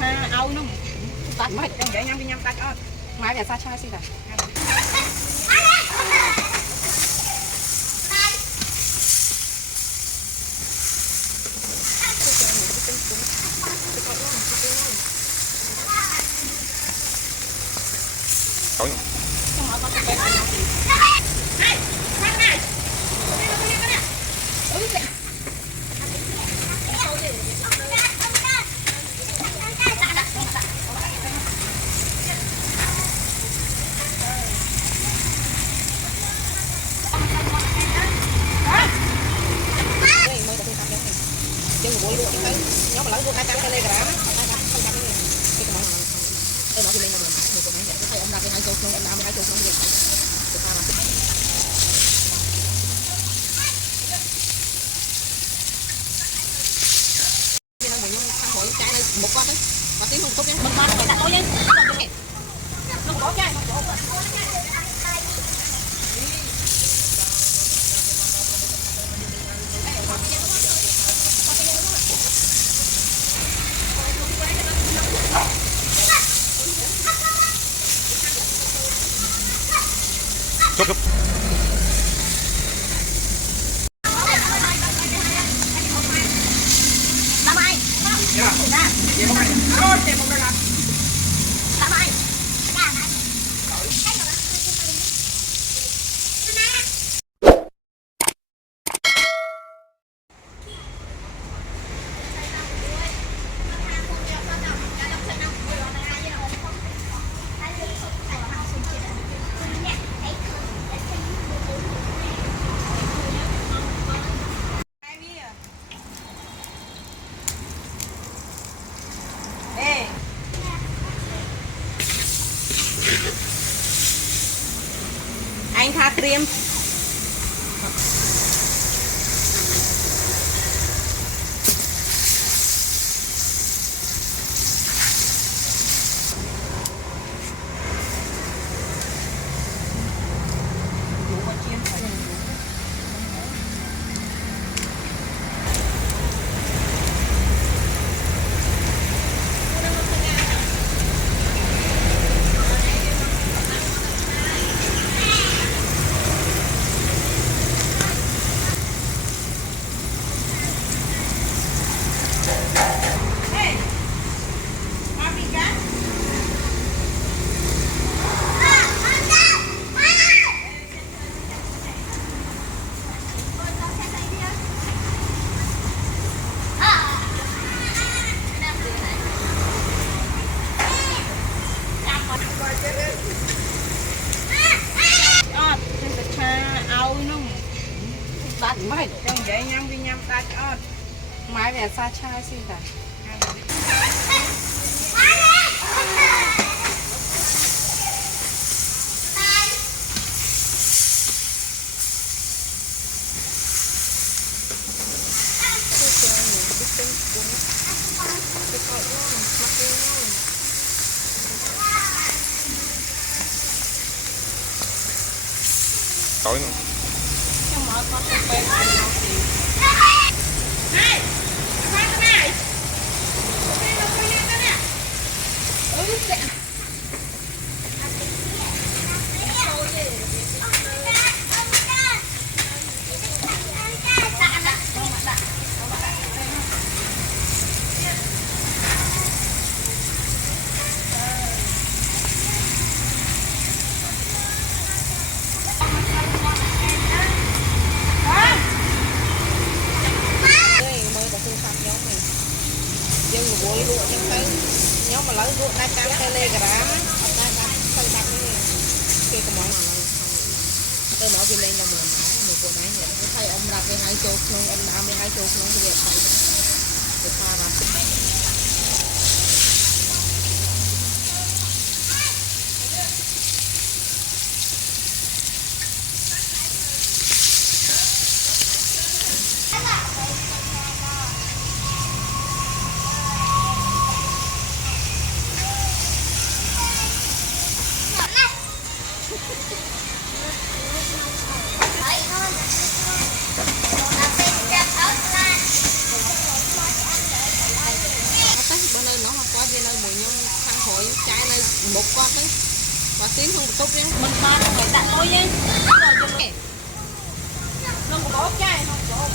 cha ao nó tạt mất để nhắm đi nhắm tạt ớt máy để xa cha xí cả nhưng mà bôi luôn cái nhóm mà lấy vô 200 kg á, 200 cái này, cái cái món này, tôi nói thì lên làm máy, một cái máy này, thấy ông ra cái 2 chục luôn, em làm 2 chục luôn vậy, được sao mà, cái này mình nhung ăn hỏi cái này một con đấy, mà tiếng không tốt nhé, một con phải đặt thôi nhé, không có chai, không có. Chốt chốt. Anh tha cream tạt mất trong vậy nhắm đi nhắm tạt ớt máy về xa chai xí cả tối nữa. Nhưng mà có cái bên này nó thì này cái này nhưng mà bôi lụa nhưng thấy nhóm mà lấy lụa 200 kg á, 200 cái món này tôi nói lên là mười máy một cô máy này thấy ông ra cái 2 chục luôn em làm cái 2 chục luôn cái việc phải được pha ra một con đấy mà xíu không tốt nhé mình ba nó phải đặt thôi nhé rồi cho mẹ không có bó chai không có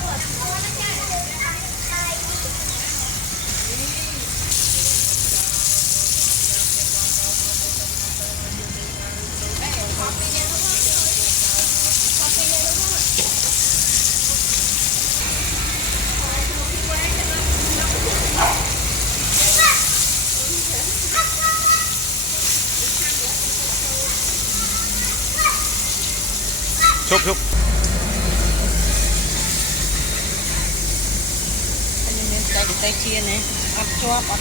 chốt chốt tay chia này ăn cho bọc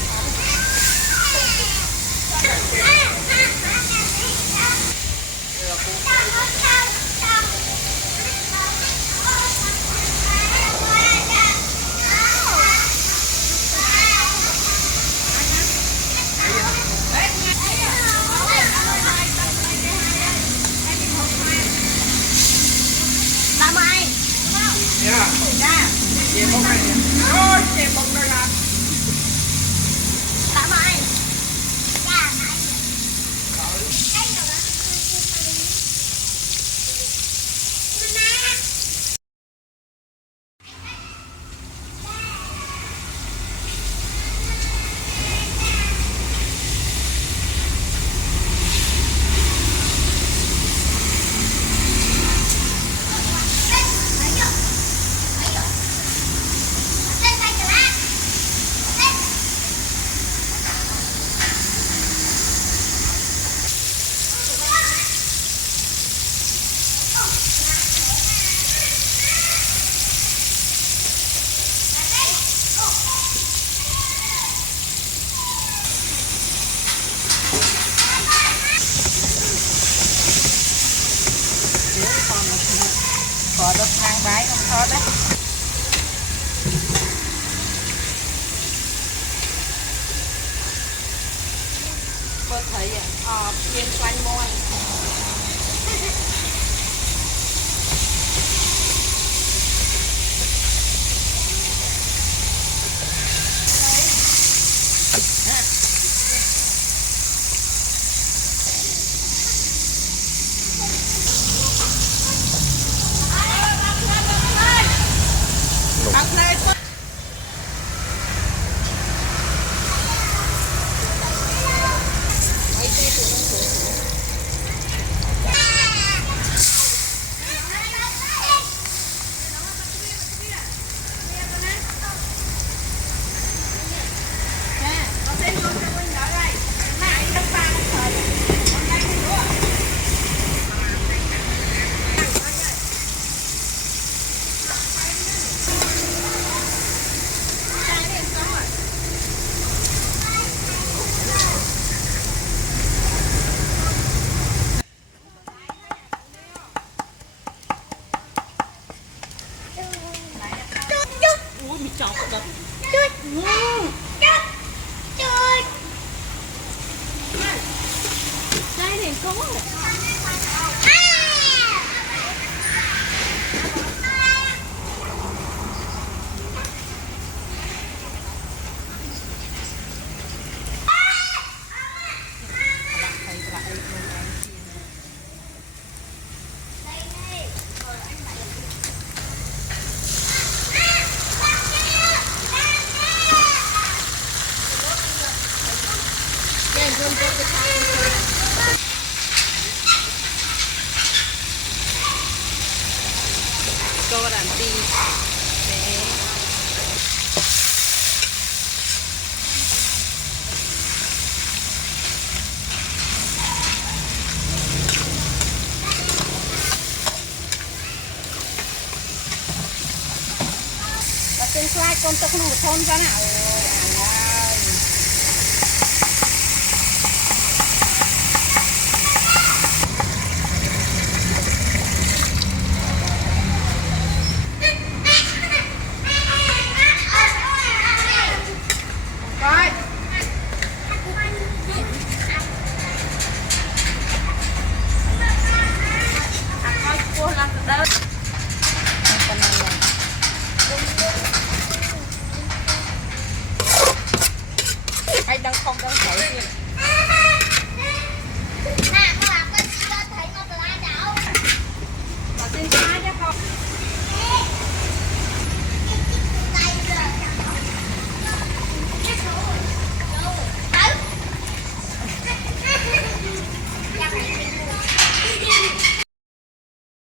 có được hàng bái không thoát đấy có thấy phiên quanh môi cô làm ti và tương lai con tôi không một thôn ra nào